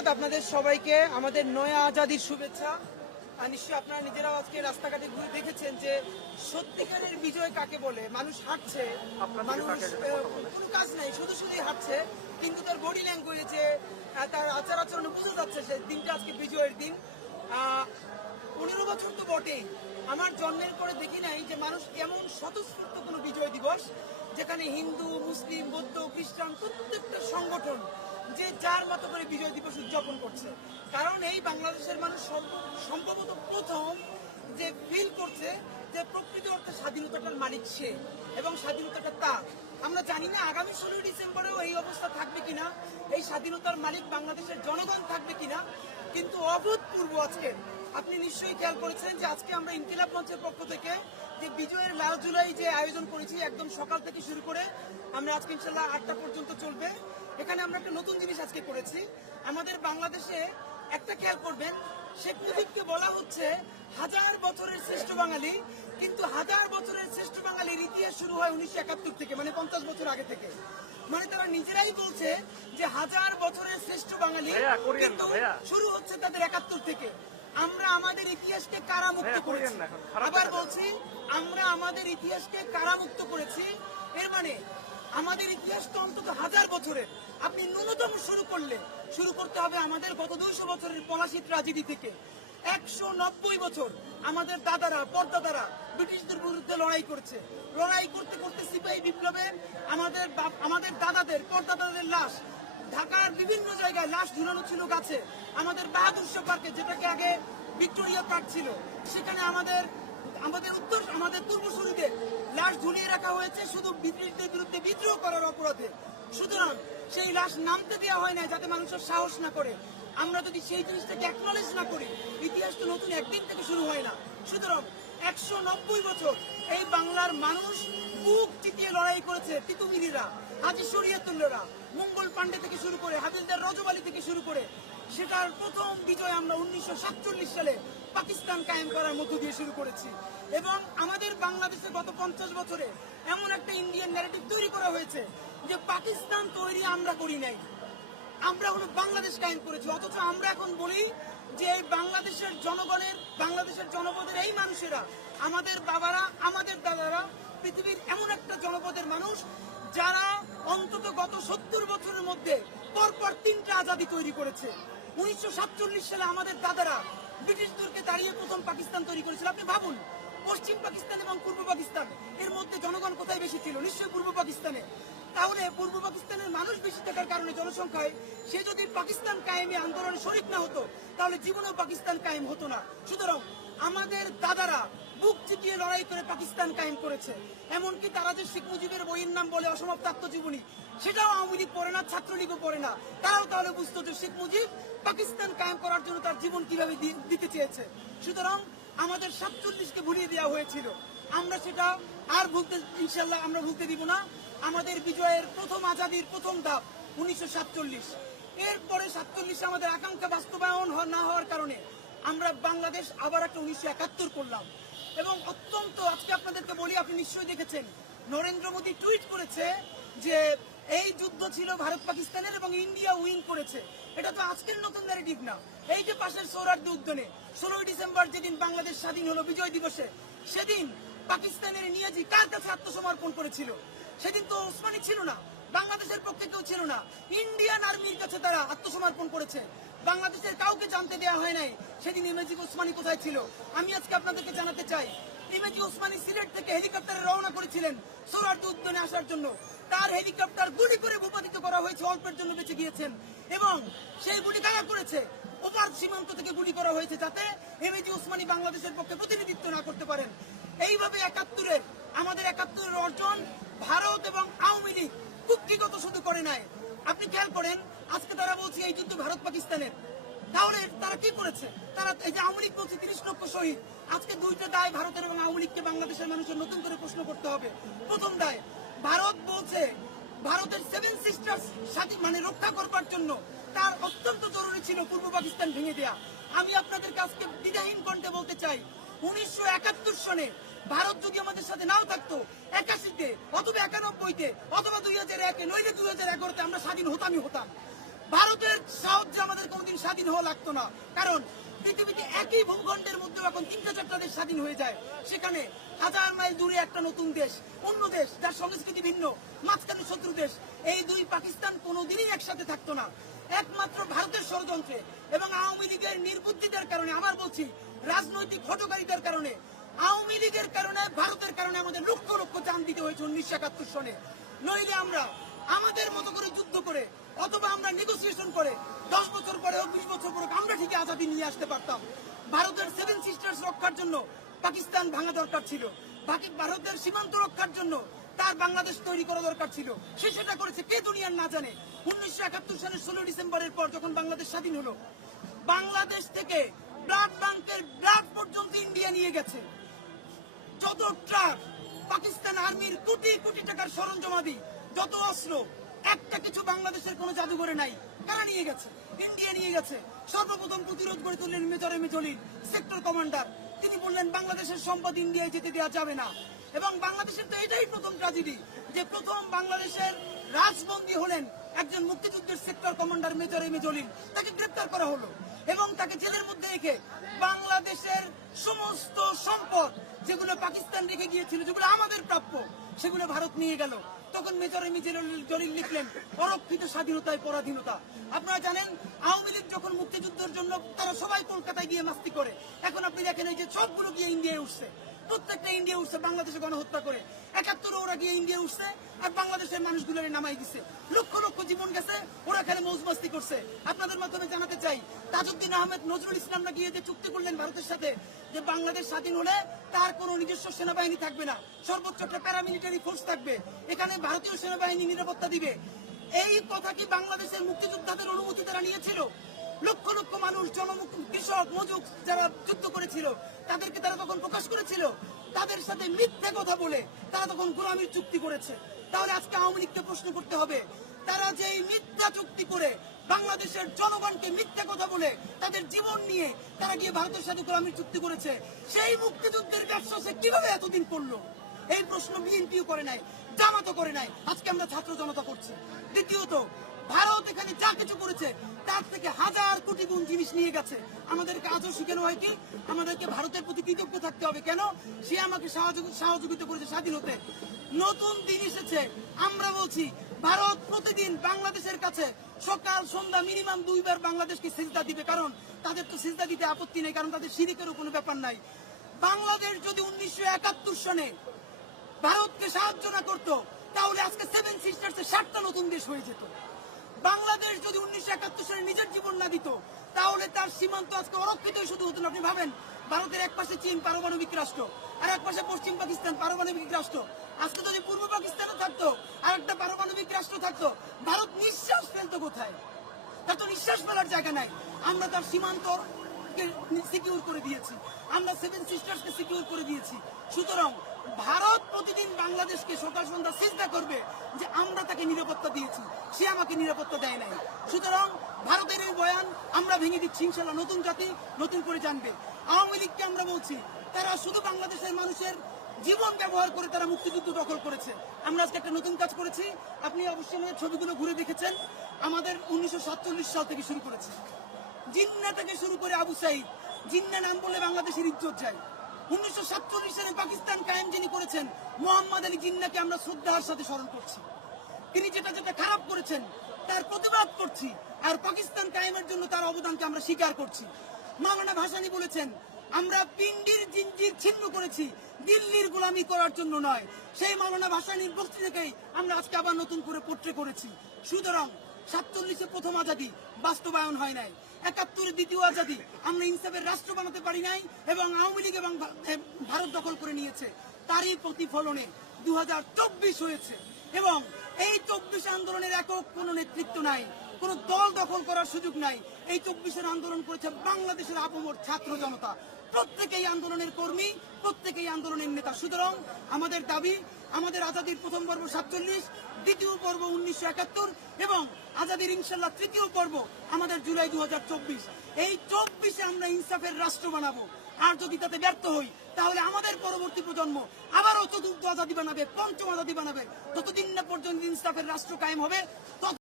ধন্যবাদ আপনাদের সবাইকে। আমাদের নয়া আজাদির শুভেচ্ছা। আর নিশ্চয়ই আপনারা নিজেরাও আজকে রাস্তাঘাটে ঘুরে দেখেছেন যে সত্যিকারের বিজয় কাকে বলে। মানুষ হাঁটছে, মানুষ কোনো কাজ নাই, শুধু শুধুই হাঁটছে, কিন্তু তার বডি ল্যাঙ্গুয়েজে, তার আচার আচরণে বোঝা যাচ্ছে সে দিনটা আজকে বিজয়ের দিন। 15 বছর তো বটেই, আমার জন্মের পরে দেখি নাই যে মানুষ এমন স্বতঃস্ফূর্ত কোনো বিজয় দিবস, যেখানে হিন্দু, মুসলিম, বৌদ্ধ, খ্রিস্টান প্রত্যেকটা সংগঠন যে যার মতো করে বিজয় দিবস উদযাপন করছে। কারণ এই বাংলাদেশের মানুষ সম্ভবত প্রথম যে ফিল করছে যে প্রকৃত অর্থে স্বাধীনতাটার মালিক সে এবং স্বাধীনতাটা তার। আমরা জানি না আগামী 16 ডিসেম্বরেও এই অবস্থা থাকবে কিনা, এই স্বাধীনতার মালিক বাংলাদেশের জনগণ থাকবে কিনা, কিন্তু অভূতপূর্ব আজকে আপনি নিশ্চয়ই খেয়াল করেছেন যে আজকে আমরা ইনকিলাব মঞ্চের পক্ষ থেকে যে বিজয়ের লাল জুলাই যে আয়োজন করেছি, একদম সকাল থেকে শুরু করে আমরা আজকে ইনশাল্লাহ 8টা পর্যন্ত চলবে। এখানে আমরা একটা নতুন জিনিস আজকে করেছি। আমাদের বাংলাদেশে একটা খেয়াল করবেন, শেখ মুজিবকে বলা হচ্ছে 1000 বছরের শ্রেষ্ঠ বাঙালি, কিন্তু 1000 বছরের শ্রেষ্ঠ বাঙালির ইতিহাস শুরু হয় 1971 থেকে, মানে 50 বছর আগে থেকে। মানে তারা নিজেরাই বলছে যে 1000 বছরের শ্রেষ্ঠ বাঙালি কিন্তু শুরু হচ্ছে তাদের 71 থেকে। আমরা আমাদের ইতিহাসকে কারামুক্ত করেছি, আবার বলছি আমরা আমাদের ইতিহাসকে কারামুক্ত করেছি। এর মানে আমাদের ইতিহাস তো অন্তত 1000 বছরের। আপনি ন্যূনতম শুরু করতে হবে আমাদের গত 200 বছরের পলাশী ট্র্যাজেডি থেকে। 190 বছর আমাদের দাদারা, পরদাদারা ব্রিটিশদের বিরুদ্ধে লড়াই করেছে। লড়াই করতে করতে সিপাহী বিপ্লবে আমাদের দাদাদের, পরদাদাদের লাশ ঢাকার বিভিন্ন জায়গায় লাশ ঝুলানো ছিল গাছে। আমাদের বাহাদুর শাহ পার্কে, যেটাকে আগে ভিক্টোরিয়া পার্ক ছিল, সেখানে আমাদের পূর্বসূরীদের লাশ ঝুলিয়ে রাখা হয়েছে শুধু ব্রিটিশদের বিরুদ্ধে বিদ্রোহ করার অপরাধে। সুতরাং সেই লাশ নামতে দেওয়া হয় না যাতে মানুষের সাহস না করে। আমরা যদি সেই জিনিসটাকে অ্যাকনলেজ না করি, ইতিহাস তো নতুন একদিন থেকে শুরু হয় না। সুতরাং 190 বছর এই বাংলার মানুষ বুক চিতিয়ে লড়াই করেছে। তিতুমিরিরা, হাজী শরীয়তুল্লাহরা, মঙ্গল পান্ডে থেকে শুরু করে হাবিলদার রজব আলী থেকে শুরু করে, সেটার প্রথম বিজয় আমরা 1947 সালে পাকিস্তান কায়েম করার মধ্য দিয়ে শুরু করেছি। এবং আমাদের বাংলাদেশে গত 50 বছরে এমন একটা ইন্ডিয়ান ন্যারেটিভ তৈরি করা হয়েছে যে পাকিস্তান তৈরি আমরা করি নাই, আমরা হলো বাংলাদেশ কায়েম করেছি। অথচ আমরা এখন বলি যে বাংলাদেশের জনগণের, বাংলাদেশের জনপদের এই মানুষেরা, আমাদের বাবারা, আমাদের দাদারা পৃথিবীর এমন একটা জনপদের মানুষ যারা অন্তত গত 70 বছরের মধ্যে পরপর 3টা আজাদি তৈরি করেছে। 1947 সালে আমাদের দাদারা ব্রিটিশদেরকে দাঁড়িয়ে প্রথম পাকিস্তান তৈরি করেছিল। আপনি ভাবুন, পশ্চিম পাকিস্তান এবং পূর্ব পাকিস্তান, এর মধ্যে জনগণ কোথায় বেশি ছিল? নিশ্চয়ই পূর্ব পাকিস্তানে। তাহলে পূর্ব পাকিস্তানের মানুষ বেশি থাকার কারণে জনসংখ্যায় সে যদি পাকিস্তান কায়েমে আন্দোলনে শরিক না হতো, তাহলে জীবনেও পাকিস্তান কায়েম হতো না। সুতরাং আমাদের দাদারা বুক চিটিয়ে লড়াই করে পাকিস্তান কায়েম করেছে। এমনকি তারা যে শেখ মুজিবের বইয়ের নাম বলে অসমাপ্ত আত্মজীবনী, সেটাও আওয়ামী লীগ পড়ে না, ছাত্রলীগও পড়ে না। তারাও তাহলে বুঝতো যে শেখ মুজিব পাকিস্তান কায়েম করার জন্য তার জীবন কিভাবে দিতে চেয়েছে। সুতরাং আমাদের 47কে ভুলিয়ে দেওয়া হয়েছিল, আমরা সেটা আর ইনশাল্লাহ আমরা ভুলতে দিব না। আমাদের বিজয়ের প্রথম আজাদির প্রথম ধাপ 1947। এরপরে 47 আমাদের আকাঙ্ক্ষা বাস্তবায়ন না হওয়ার কারণে আমরা বাংলাদেশ আবার একটা 1971 করলাম। এবং অত্যন্ত, আজকে আপনাদেরকে বলি, আপনি নিশ্চয়ই দেখেছেন নরেন্দ্র মোদী টুইট করেছে যে এই যুদ্ধ ছিল ভারত পাকিস্তানের এবং ইন্ডিয়া উইন করেছে। এটা তো আজকের নতুন ন্যারেটিভ না। এই যে পাশের সৌরার্দি উদ্যানে 16 ডিসেম্বর যেদিন বাংলাদেশ স্বাধীন হলো বিজয় দিবসে, সেদিন পাকিস্তানের নিয়াজি কার কাছে আত্মসমর্পণ করেছিল? সেদিন তো ওসমানী ছিল না, বাংলাদেশের পক্ষে কেউ ছিল না, ইন্ডিয়ান আর্মির কাছে তারা আত্মসমর্পণ করেছে। বাংলাদেশের কাউকে জানতে দেওয়া হয় নাই সেদিন ইমেজি ওসমানী কোথায় ছিল। আমি আজকে আপনাদেরকে জানাতে চাই, ইমেজি ওসমানী সিলেট থেকে হেলিকপ্টারে রওনা করেছিলেন সৌরার্দি উদ্যানে আসার জন্য। তার হেলিকপ্টার গুলি করে ভূপাতিত করা হয়েছে, অল্পের জন্য বেঁচে গিয়েছেন। এবং সেই গুলি কারা করেছে? ওপার সীমান্ত থেকে গুলি করা হয়েছে, যাতে ইমেজি ওসমানী বাংলাদেশের পক্ষে প্রতিনিধিত্ব না করতে পারেন। এইভাবে আমাদের 71 অর্জন ভারত এবং আওয়ামী লীগ কুক্ষিগত শুধু করে নাই। আপনি খেয়াল করেন, আজকে তারা বলছে এই যুদ্ধ ভারত পাকিস্তানের। তাহলে তারা কি করেছে? তারা এই যে আওয়ামী লীগ বলছে 30 লক্ষ শহীদ, আজকে দুইটা দায় ভারতের এবং আওয়ামী লীগকে বাংলাদেশের মানুষের নতুন করে প্রশ্ন করতে হবে। প্রথম দায়, ভারত বলছে ভারতের 7 সিস্টার্স মানে রক্ষা করবার জন্য তার অত্যন্ত জরুরি ছিল পূর্ব পাকিস্তান ভেঙে দেয়া। আমি আপনাদেরকে আজকে দ্বিধাহীন কণ্ঠে বলতে চাই, 1971 সনে ভারত যদি আমাদের সাথে নাও থাকতো, 81-তে অথবা 91-তে অথবা 2001-এ নইলে 2011-তে আমরা স্বাধীন হতাম। ভারতের সাহায্যে আমাদের কোনদিন স্বাধীন হওয়া লাগতো না। কারণ পৃথিবীতে একই ভূখণ্ডের মধ্যে এখন 3-4টা দেশ স্বাধীন হয়ে যায়। সেখানে 1000 মাইল দূরে একটা নতুন দেশ, অন্য দেশ যার সংস্কৃতি ভিন্ন, মাঝখানে শত্রু দেশ, এই দুই পাকিস্তান কোনোদিনই একসাথে থাকতো না। একমাত্র ভারতের ষড়যন্ত্রে এবং আওয়ামী লীগের নির্বুদ্ধিতার কারণে, আমার বলছি রাজনৈতিক হঠকারিতার কারণে, আওয়ামী লীগের কারণে, ভারতের কারণে আমাদের লক্ষ লক্ষ জান দিতে হয়েছে 1971 সনে। নইলে আমরা আমাদের মতো করে যুদ্ধ করে অথবা আমরা নেগোসিয়েশন করে 10 বছর পরে হোক 20 বছর পরে আমরা ঠিক আজাদি নিয়ে আসতে পারতাম। ভারতের 7 সিস্টার্স রক্ষার জন্য পাকিস্তান ভাঙা দরকার ছিল। বাকি ভারতের সীমান্ত রক্ষার জন্য তার বাংলাদেশ তৈরি করা দরকার ছিল। সে সেটা করেছে, কে দুনিয়ার না জানে। 1971 সালের 16 ডিসেম্বরের পর যখন বাংলাদেশ স্বাধীন হলো, বাংলাদেশ থেকে ব্লাড ব্যাংকের ব্লাড পর্যন্ত ইন্ডিয়া নিয়ে গেছে। যত ট্রাক পাকিস্তান আর্মির কোটি কোটি টাকার সরঞ্জামাদি, যত অস্ত্র, একটা কিছু বাংলাদেশের কোনো জাদুঘরে নাই। কারা নিয়ে গেছে? ইন্ডিয়া নিয়ে গেছে। সর্বপ্রথম প্রতিরোধ গড়ে তুললেন major M A Jalil, sector commander. তিনি বললেন বাংলাদেশের সম্পদ ইন্ডিয়ায় যেতে দেওয়া যাবে না। এবং বাংলাদেশের তো এটাই প্রথম ট্র্যাজেডি যে প্রথম বাংলাদেশের রাজবন্দী হলেন একজন মুক্তিযুদ্ধের sector commander major M A Jalil. তাকে গ্রেপ্তার করা হলো এবং তাকে জেলের মধ্যে রেখে বাংলাদেশের সমস্ত সম্পদ যেগুলো পাকিস্তান রেখে গিয়েছিল, যেগুলো আমাদের প্রাপ্য, সেগুলো ভারত নিয়ে গেল। তখন মেজর এম এ জলিল লিখলেন অরক্ষিত স্বাধীনতায় পরাধীনতা। আপনারা জানেন আওয়ামী লীগ যখন মুক্তিযুদ্ধের জন্য তারা সবাই কলকাতায় গিয়ে মাস্তি করে, এখন আপনি দেখেন এই যে সবগুলো গিয়ে ইন্ডিয়ায় উঠছে, প্রত্যেকটা ইন্ডিয়া উঠছে বাংলাদেশে গণহত্যা করে। 71 ওরা গিয়ে ইন্ডিয়া উঠছে আর বাংলাদেশের মানুষগুলোর নামাই দিছে। লক্ষ লক্ষ জীবন গেছে, ওরা খেলে মৌজ মাস্তি করছে। আপনাদের মাধ্যমে জানাতে চাই, তাজউদ্দিন আহমেদ, নজরুল ইসলামরা গিয়ে যে চুক্তি করলেন ভারতের সাথে যে বাংলাদেশ স্বাধীন হলে তার কোনো নিজস্ব সেনাবাহিনী থাকবে না, সর্বোচ্চ একটা প্যারামিলিটারি ফোর্স থাকবে, এখানে ভারতীয় সেনাবাহিনী নিরাপত্তা দিবে, এই কথা কি বাংলাদেশের মুক্তিযোদ্ধাদের অনুমতি তারা নিয়েছিল? লক্ষ লক্ষ মানুষ, কৃষক, মজুর যারা যুদ্ধ করেছিল তাদেরকে তারা তখন প্রকাশ করেছিল? তাদের সাথে মিথ্যে কথা বলে তারা তখন গোলামির চুক্তি করেছে। তাহলে আজকে আওয়ামী লীগকে প্রশ্ন করতে হবে, তারা যে এই মিথ্যা চুক্তি করে বাংলাদেশের জনগণকে মিথ্যা কথা বলে তাদের জীবন নিয়ে তারা গিয়ে ভারতের সাথে গোলামির চুক্তি করেছে, সেই মুক্তিযুদ্ধের ব্যবসা সে কিভাবে এতদিন করলো? এই প্রশ্ন বিএনপিও করে নাই, জামাতও করে নাই, আজকে আমরা ছাত্র জনতা করছি। দ্বিতীয়ত, ভারত এখানে যা কিছু করেছে তার থেকে 1000 কোটি গুণ জিনিস নিয়ে গেছে। আমাদেরকে আজও শিখানো হয় কি আমাদেরকে ভারতের প্রতি কৃতজ্ঞ থাকতে হবে। কেন? সে আমাকে সহযোগিতা করেছে স্বাধীন হতে। নতুন দিন এসেছে, আমরা বলছি ভারত প্রতিদিন বাংলাদেশের কাছে সকাল সন্ধ্যা মিনিমাম 2 বার বাংলাদেশকে সিজদা দিবে। কারণ তাদের তো সিজদা দিতে আপত্তি নেই, কারণ তাদের শিরিকেরও কোনো ব্যাপার নাই। বাংলাদেশ যদি 1971 সনে ভারতকে সাহায্য না করতো তাহলে আজকে 7 সিস্টার্সের 7টা নতুন দেশ হয়ে যেত। বাংলাদেশ যদি 1971 সালে নিজের জীবন না দিত তাহলে তার সীমান্ত আজকে অরক্ষিতই শুধু হতো না। আপনি ভাবেন, ভারতের এক পাশে চীন পারমাণবিক রাষ্ট্র, আর এক পাশে পশ্চিম পাকিস্তান পারমাণবিক রাষ্ট্র। আজকে যদি পূর্ব পাকিস্তানও থাকতো আর একটা পারমাণবিক রাষ্ট্র থাকতো, ভারত নিঃশ্বাস ফেলতো কোথায়? তার তো নিঃশ্বাস ফেলার জায়গা নাই। আমরা তার সীমান্ত সিকিউর করে দিয়েছি, আমরা 7 সিস্টার্সকে সিকিউর করে দিয়েছি। সুতরাং ভারত প্রতিদিন বাংলাদেশকে সকাল সন্ধ্যা চিন্তা করবে যে আমরা তাকে নিরাপত্তা দিয়েছি, সে আমাকে নিরাপত্তা দেয় নাই। সুতরাং ভারতের এই বয়ান আমরা ভেঙে দিচ্ছি। ইনশাল্লাহ নতুন জাতি নতুন করে জানবে। আওয়ামী লীগকে আমরা বলছি তারা শুধু বাংলাদেশের মানুষের জীবন ব্যবহার করে তারা মুক্তিযুদ্ধ দখল করেছে। আমরা আজকে একটা নতুন কাজ করেছি, আপনি অবশ্যই আমাদের ছবিগুলো ঘুরে দেখেছেন। আমাদের 1947 সাল থেকে শুরু করেছে, জিন্না থেকে শুরু করে আবু সাইদ। জিন্না নাম বললে বাংলাদেশের ইজ্জত যায়। 1947 সালে পাকিস্তান কায়েম যিনি করেছেন মোহাম্মদ আলী জিন্নাকে আমরা শ্রদ্ধার সাথে স্মরণ করছি। তিনি যেটা যেটা খারাপ করেছেন তার প্রতিবাদ করছি, আর পাকিস্তান কায়েমের জন্য তার অবদানকে আমরা স্বীকার করছি। মাওলানা ভাসানী বলেছেন আমরা পিন্ডির জিঞ্জির ছিন্ন করেছি, দিল্লির গোলামি করার জন্য নয়। সেই মাওলানা ভাসানীর বক্তৃতাকেই আমরা আজকে আবার নতুন করে পোট্রে করেছি। সুতরাং 47 প্রথম আজাদি বাস্তবায়ন হয় নাই, 71 দ্বিতীয় আজাদি আমরা ইনসাফের রাষ্ট্র বানাতে পারি নাই এবং আওয়ামী লীগ এবং ভারত দখল করে নিয়েছে। তারই প্রতিফলনে 2024 হয়েছে এবং এই 24 আন্দোলনের একক কোনো নেতৃত্ব নাই, কোনো দল দখল করার সুযোগ নাই। এই 24 আন্দোলন করেছে বাংলাদেশের আপামর ছাত্র জনতা, প্রত্যেকেই আন্দোলনের কর্মী, প্রত্যেকেই আন্দোলনের নেতা। সুতরাং আমাদের দাবি, আমাদের আজাদির প্রথম পর্ব 47, দ্বিতীয় পর্ব 1971 এবং আজাদির ইনশাল্লাহ তৃতীয় পর্ব আমাদের জুলাই 2024। এই 24-এ আমরা ইনসাফের রাষ্ট্র বানাবো। আর যদি তাতে ব্যর্থ হই তাহলে আমাদের পরবর্তী প্রজন্ম আবারও চতুর্থ আজাদি বানাবে, পঞ্চম আজাদি বানাবে। ততদিন না পর্যন্ত ইনসাফের রাষ্ট্র কায়েম হবে